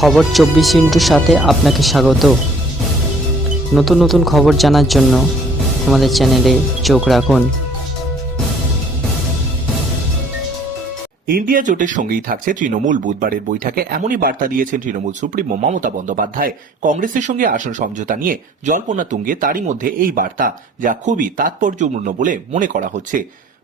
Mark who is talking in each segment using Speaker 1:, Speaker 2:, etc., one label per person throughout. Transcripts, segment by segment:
Speaker 1: খবর চব্বিশ ইন্টুর সাথে আপনাকে স্বাগত। নতুন নতুন খবর জানার জন্য আমাদের চ্যানেলে চোখ রাখুন। ইন্ডিয়া জোটের সঙ্গেই থাকছে তৃণমূল। বুধবারের বৈঠকে এমনই বার্তা দিয়েছেন তৃণমূল সুপ্রিমো মমতা বন্দ্যোপাধ্যায়। কংগ্রেসের সঙ্গে আসন সমঝোতা নিয়ে জল্পনা তুঙ্গে তারই মধ্যে এই বার্তা, যা খুবই তাৎপর্যপূর্ণ বলে মনে করা হচ্ছে।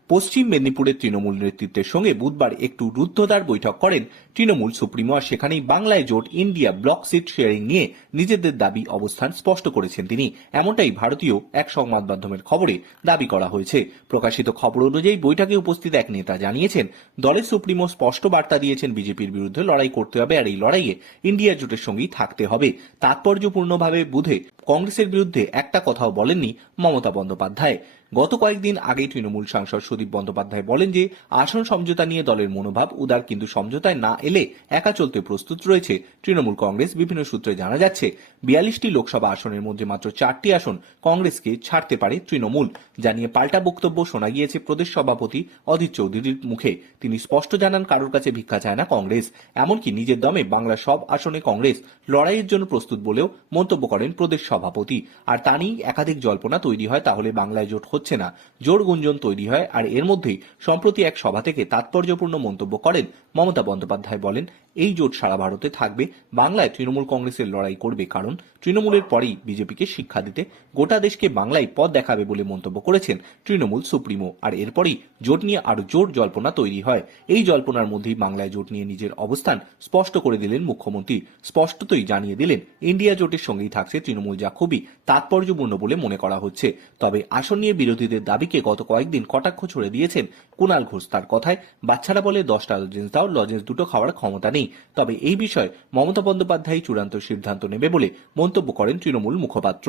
Speaker 1: পশ্চিম মেদিনীপুরের তৃণমূল নেতৃত্বের সঙ্গে বুধবার একটু রুদ্ধদ্বার বৈঠক করেন তৃণমূল সুপ্রিমো আর সেখানেই বাংলায় জোট ইন্ডিয়া ব্লক সিট শেয়ারিং নিয়ে নিজেদের দাবি অবস্থান স্পষ্ট করেছেন তিনি। এমনটাই ভারতীয় এক সংবাদ মাধ্যমের খবরে দাবি করা হয়েছে। প্রকাশিত খবর অনুযায়ী বৈঠকে উপস্থিত এক নেতা জানিয়েছেন, দলের সুপ্রিমো স্পষ্ট বার্তা দিয়েছেন বিজেপির বিরুদ্ধে লড়াই করতে হবে আর এই লড়াইয়ে ইন্ডিয়া জোটের সঙ্গেই থাকতে হবে। তাৎপর্যপূর্ণভাবে বুধে কংগ্রেসের বিরুদ্ধে একটা কথাও বলেননি মমতা বন্দ্যোপাধ্যায়। গত কয়েকদিন আগেই তৃণমূল সাংসদ সুদীপ বন্দ্যোপাধ্যায় বলেন যে, আসন সমঝোতা নিয়ে দলের মনোভাব উদার কিন্তু সমঝোতায় না এলে একা চলতে প্রস্তুত রয়েছে তৃণমূল কংগ্রেস। বিভিন্ন সূত্রে জানা যাচ্ছে, বিয়াল্লিশটি লোকসভা আসনের মধ্যে মাত্র চারটি আসন কংগ্রেসকে ছাড়তে পারে তৃণমূল জানিয়ে পাল্টা বক্তব্য শোনা গিয়েছে প্রদেশ সভাপতি অধীর চৌধুরীর মুখে। তিনি স্পষ্ট জানান, কারোর কাছে ভিক্ষা চায় না কংগ্রেস, এমনকি নিজের দমে বাংলা সব আসনে কংগ্রেস লড়াইয়ের জন্য প্রস্তুত বলেও মন্তব্য করেন প্রদেশ সভাপতি। আর তা নিয়েই একাধিক জল্পনা তৈরি হয়, তাহলে বাংলায় জোট হচ্ছে না। জোর গুঞ্জন তৈরি হয়। আর এর মধ্যেই, সম্প্রতি এক সভা থেকে তাৎপর্যপূর্ণ মন্তব্য করেন মমতা বন্দ্যোপাধ্যায় বলেন এই জোট সারা ভারতে থাকবে। বাংলায় তৃণমূল কংগ্রেসের লড়াই করবে কারণ তৃণমূলের পরেই বিজেপিকে শিক্ষা দিতে গোটা দেশকে বাংলায় পথ দেখাবে বলে মন্তব্য করেছেন তৃণমূল সুপ্রিমো। আর এরপরই জোট নিয়ে আরও জোর জল্পনা তৈরি হয়। এই জল্পনার মধ্যেই বাংলায় জোট নিয়ে নিজের অবস্থান স্পষ্ট করে দিলেন মুখ্যমন্ত্রী। স্পষ্টতই জানিয়ে দিলেন, ইন্ডিয়া জোটের সঙ্গেই থাকছে তৃণমূল যা খুবই তাৎপর্যপূর্ণ বলে মনে করা হচ্ছে। তবে আসন নিয়ে বিরোধীদের দাবিকে গত কয়েকদিন কটাক্ষ ছড়ে দিয়েছেন কুণাল ঘোষ। তার কথায়, বাচ্চারা বলে দশটা লজেন্স দাও লজেন্স দুটো খাওয়ার ক্ষমতা নেই তবে এই বিষয়ে মমতা বন্দ্যোপাধ্যায় চূড়ান্ত সিদ্ধান্ত নেবে বলে মন্তব্য করেন তৃণমূল মুখপাত্র।